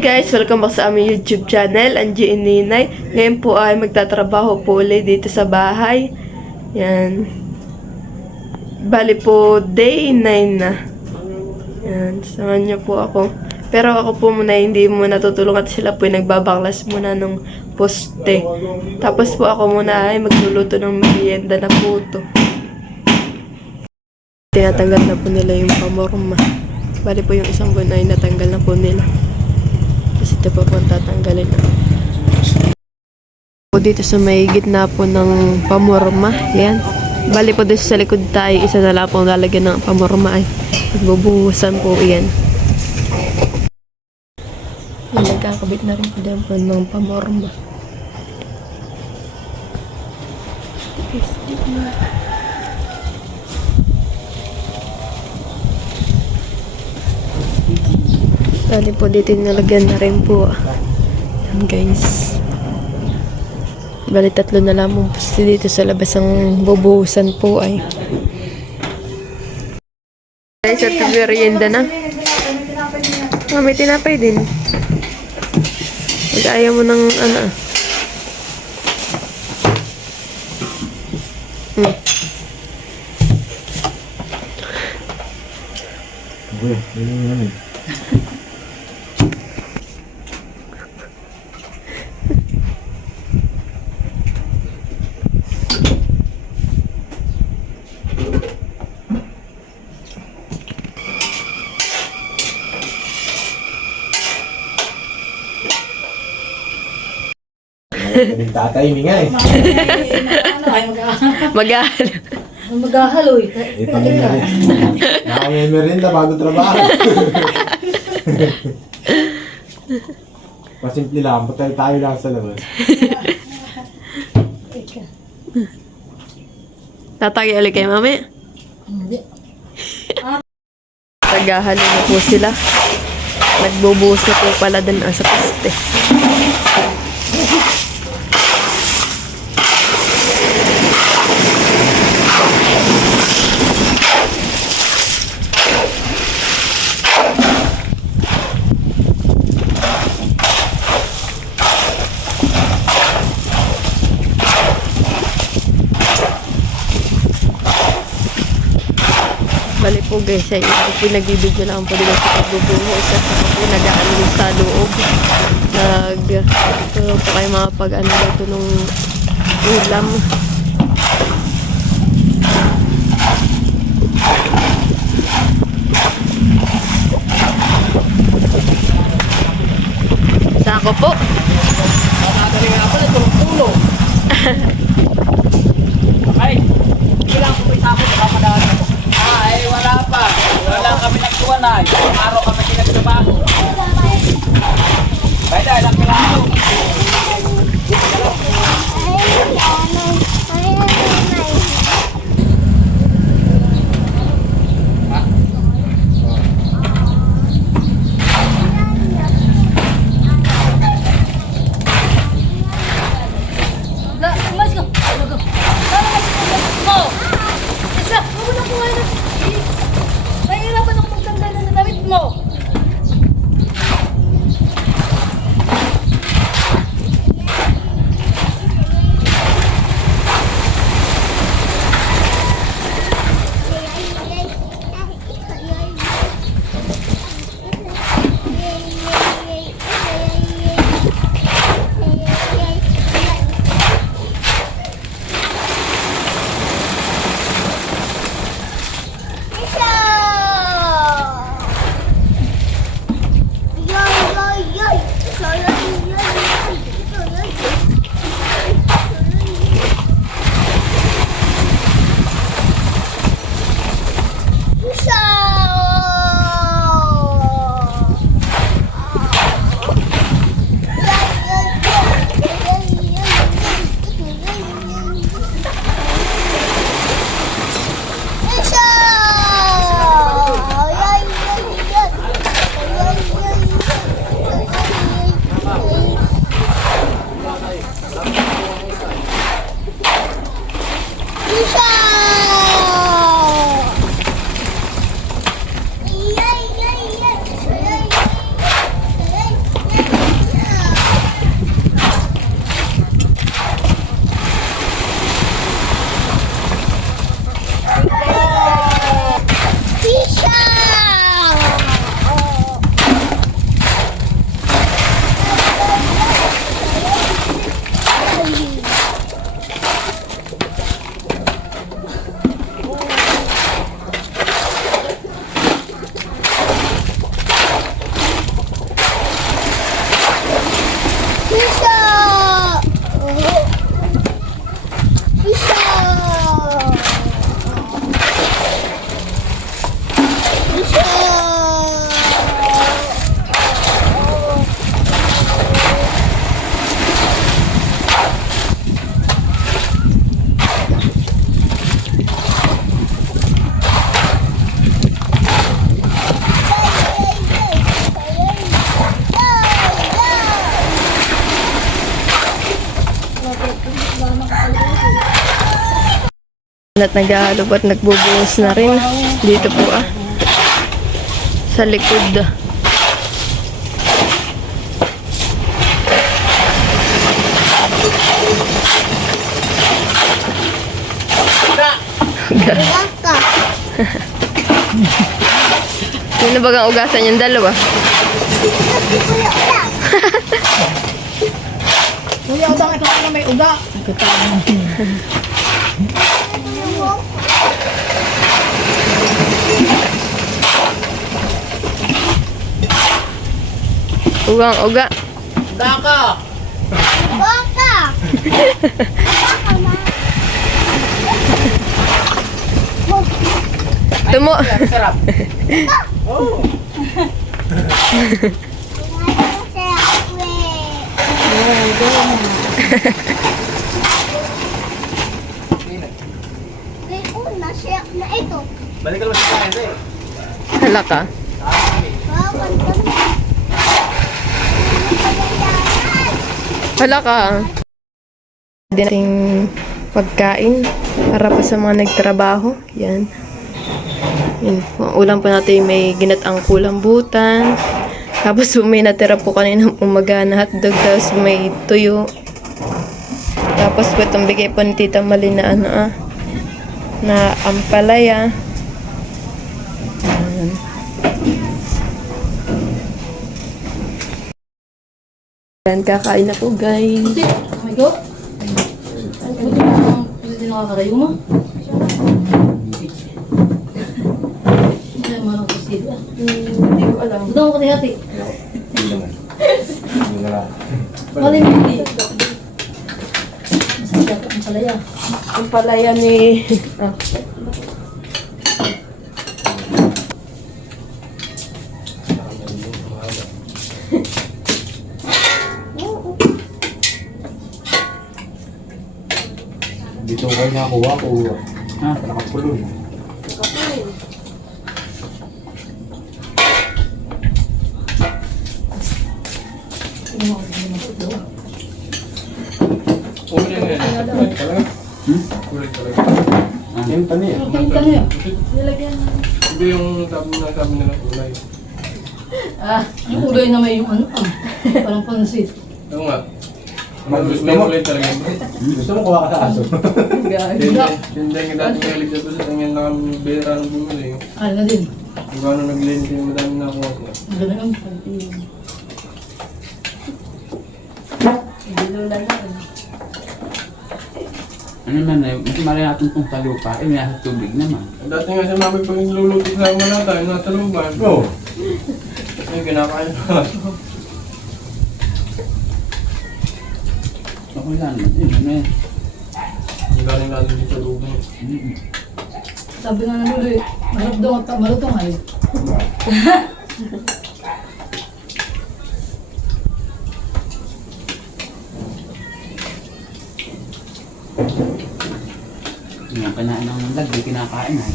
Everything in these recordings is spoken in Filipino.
Guys, welcome back sa aming YouTube channel, Angie and Ninay. Ngayon po ay magtatrabaho po ulit dito sa bahay. Yan. Bali po, day 9 na. Yan, samahan niyo po ako. Pero ako po muna, hindi muna tutulong at sila po ay nagbabaklas muna ng poste. Tapos po ako muna ay magluluto ng merienda na po ito. Tinatanggal na po nila yung pamorma. Bali po yung isang buwan ay natanggal na po nila. Kasi ito pa po ang tatanggalin na. Po dito sa may gitna po ng pamorma. Yan. Bali po dito sa likod tayo, isa na lang po ang lalagyan ng pamorma ay magbubuhusan po yan. Yan, nagkakabit na rin po dyan po ng pamorma. Bali po dito nalagyan na rin po. Yan guys. Bali 3 na lamang poste dito sa labas ang bubuhusan po ay. Guys, at merienda na. May tinapay din. Mag-ayaw mo ng ano. Tatay, nga eh. Mag-ahal. Maghahaloy. Ito mo na rin. Nakakaya merinda bago trabaho. Pasimple lang, patay tayo lang sa labas. Tatagi ulit kayo mami. Hindi. Tagahalo na po sila. Nagbubuhos na po pala din sa poste. Bali po guys, ay ito nagbibidyo lang po dito sa pagbubuhos at po nag-aano sa loob. Ito po kayo mga pag-ano dito nung ulam. Sako po. Nakadali nga pala, tulong-tulong. Ay, kailangan ko may tapos sa kamadaan ako. Ay, wala pa. Wala kami nagtuwanay. Araw kami pinagtrabaho. Bay dahil ang kailangan. At naghahalo at nagbubuhos na rin. Dito po sa likod. Baka. Sino bagang ugasan yung dalawa? Kuya Udang. Kuya, udang ito na may uga. Ugang uga. Uga ka. Baka. Baka na. Tumo. Ang sarap. Oh. Nasiyak na ito. Balik ka naman sa kain eh. Hala ka. Bawan ka na. Hala ka. Din nating pagkain para pa sa mga nagtrabaho. Yan. Yan po. Ang ulam po natin may ginataang kulambutan. Tapos po may natira po kanina umaga na hotdog. Tapos may tuyo. Tapos po itong bigay po ni Tita Mali na na ampalaya. Ayan. Ayan, kakain na po guys. Oh my God. Hindi nakakarayo mo. Hindi mo lang kasi. Hindi ko alam. Ito ako hati. Hindi naman. Hindi wala. Wala yung hindi. Masakit ang salaya. Ampalaya ni... Dito kayo nakuha ko. Nakapulo. Yung tani. Pinta niya. Hindi yung sabi nila kulay. Yung ulay na may yung ano parang pansit. Oo nga. Gusto May mo? kulay talaga. Gusto mo kuha ka sa aso? Hindi yung dating kalig na sa tingin na kami bera ng bumili. Kaya na din. Kung paano nag-lente yung madami na ako. Ang ganun. Ano man eh, mas mali natin kung sa lupa, eh, may nasa tubig naman. Dati nga si mami pag nagluluto sa mga tayo, nasa lupa. Oo. Ay, kinakain pa. Okay lang, ano eh. Ang galing natin dito sa lupa. Sabi nga ng luloy, marap daw at malutong ay. Yung kinain ng lagay, kinakain ay.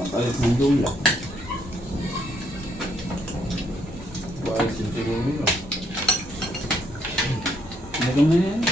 Papalit ng dula. Bakit siguro nila? Ano ka man yan?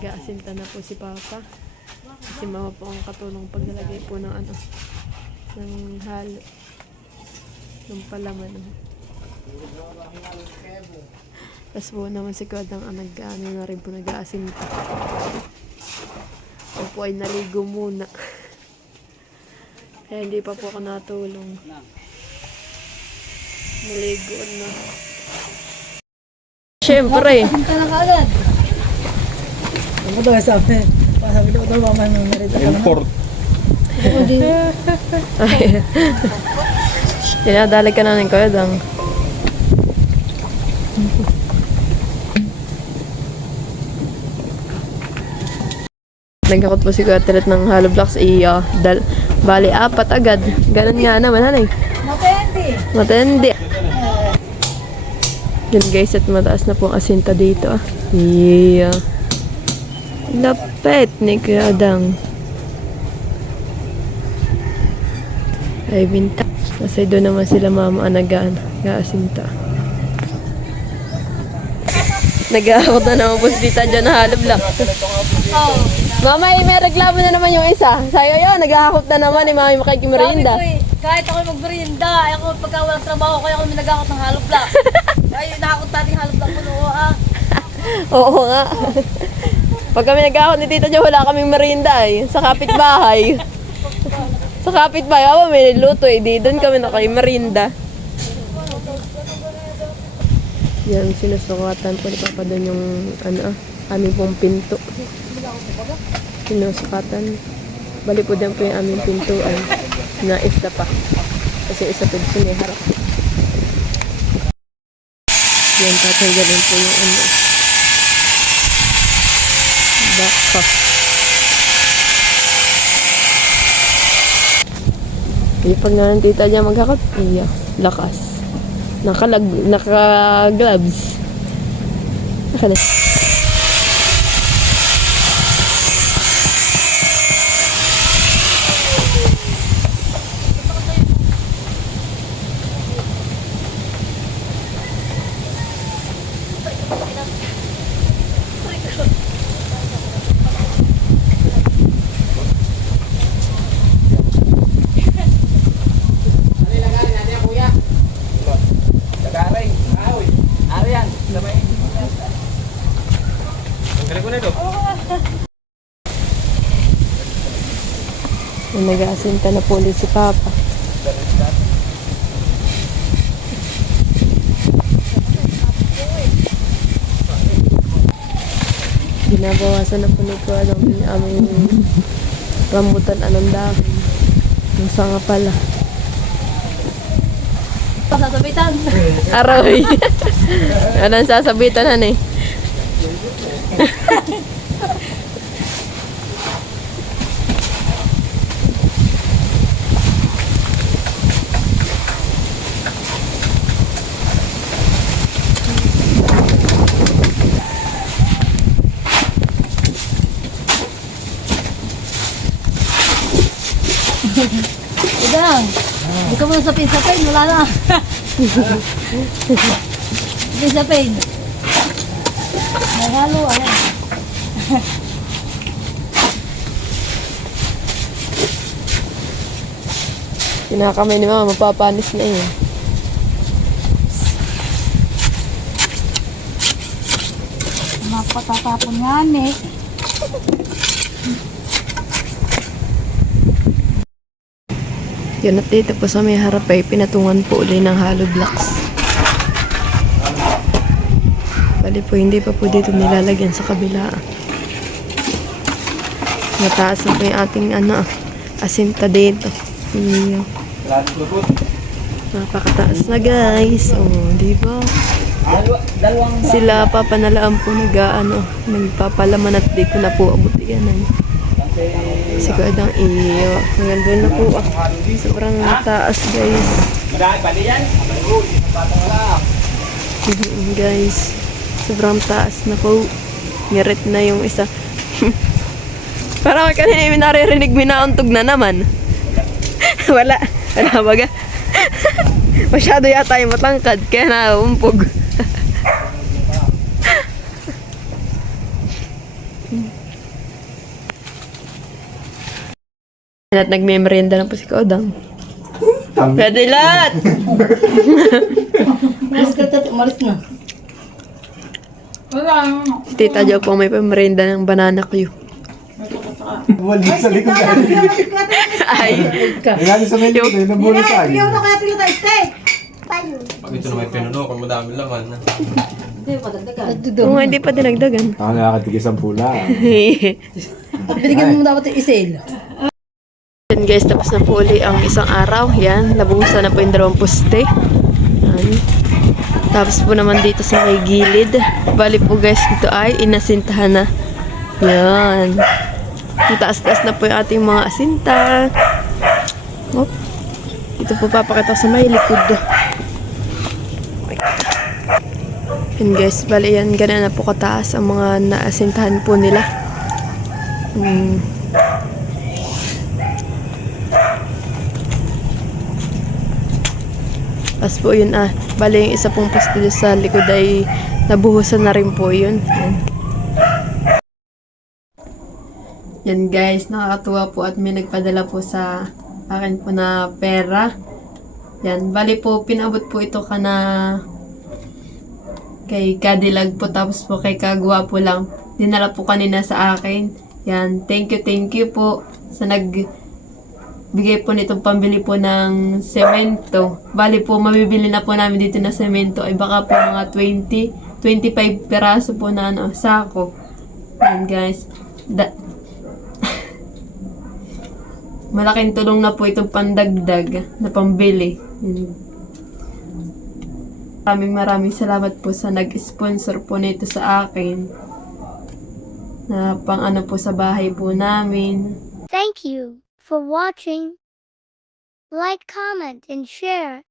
Gaasinta na po si Papa. Si Mama po ang katulong paglalagay po ng ng halo. Ng palaman. Tapos po naman si Kodang ang na rin po nag-aasinta. Ako po ay naligo muna. Kaya hindi pa po ako natulong. Naligo na. Siyempre. Punta na kaagad. Ano daw sabi? Sabi daw daw mama nung narito ka naman. Import. Ay. Dinadali ka na ng Kodang. Nagkakot po si Kuya Tilet ng hollow blocks. Bali, 4 agad. Ganun nga naman, hanay. Matindi. Yan guys, at mataas na po ang asinta dito. Yeah. Lapit ni Kuya Adang. Ay, binta. Kasi doon naman sila mama nag-aasinta. Nag-aakot na naman po si Tita dyan na hollow blocks. Mama, may reklamo na naman yung isa. Sa'yo yun, nag-aakot na naman ni Mami makikimerinda. Kahit ako magmerienda, ako pagka walang trabaho, kaya ako nagakot ng hollow block. Ay, nakakot natin hollow block ko noon, Oo nga. Pag kami nag-aakot ni Tita dyan, wala kaming merinda eh. Sa kapitbahay. Sa kapitbahay, may niluto eh. Di doon kami nakimerinda. Yan, sinusukatan po ni Papa doon yung aming pong pinto. Sinusukatan. Bali po din po yung aming pintuan na isda pa. Kasi isa po may harap. Yan, tatanggalin po yung baka. Yung pag nga ng tita niya magkakot, iya, lakas. Naka-gloves. Nag-aasinta na po ulit si Papa. Binabawasan na po nito yung aming rambutan anong dahon. Yung sanga pala. Sasabitan. Aroy. Anong sasabitan han eh? Idang, gusto mo na sapin-sapin, wala na. Sapin-sapin. Nagalo, ayan. Kinakamay ni Mama, mapapanis na yun. Mapatatapon nga eh. Yun at dito po sa may harap ay pinatungan po uli ng hollow blocks. Bali po hindi pa po dito nilalagyan sa kabila. Mataas na po yung ating asinta dito. Iyo. Napakataas na guys. Oh, di ba? Sila papanalaan po nagpapalaman at di ko na po abutian. Kasi ko adang iyo. Hanggang doon na po sobrang taas guys. Guys, sobrang taas na po. Ngirit na yung isa. Parang kanina yung naririnig minauntog na naman. Wala baga. Masyado yata yung matangkad kaya naumpog. At nagme-merienda na po si Kodang. Pwede lahat! Umalis na. Tita Jo po may pamerienda ng banana Q. Bumalik sa likod ka. Ay! Nangyari sa menu, yun ang muna sa akin. Pag ito na may pinuno, kung madami laman. Kung hindi pa dinagdagan. Ako nakakatigis ang pula. Binigyan mo dapat yung isel. Yan guys, tapos na po uli ang isang araw. Yan, nabuhusan na po yung 2 poste. Yan. Tapos po naman dito sa may gilid. Bali po guys, dito ay inasintahan na. Yan. Ang taas-taas na po yung ating mga asinta. Oh, ito po papakita sa may likod. Yan guys, bali yan, ganun na po kataas ang mga naasintahan po nila. Tapos po yun bali yung isa pong pastil sa likod ay nabuhusan na rin po yun. Yan guys, nakakatuwa po at may nagpadala po sa akin po na pera. Yan, bali po pinabot po ito kay Kadilag po, tapos po kay Kagwa po lang. Dinala po kanina sa akin. Yan, thank you po sa nagbigay po nitong pambili po ng semento. Bali po, mabibili na po namin dito na semento ay baka po mga 25 peraso po na sako. Yan guys. Malaking tulong na po itong pandagdag na pambili. Maraming salamat po sa nag-sponsor po nito sa akin. Na pang po sa bahay po namin. Thank you for watching. Like, comment, and share.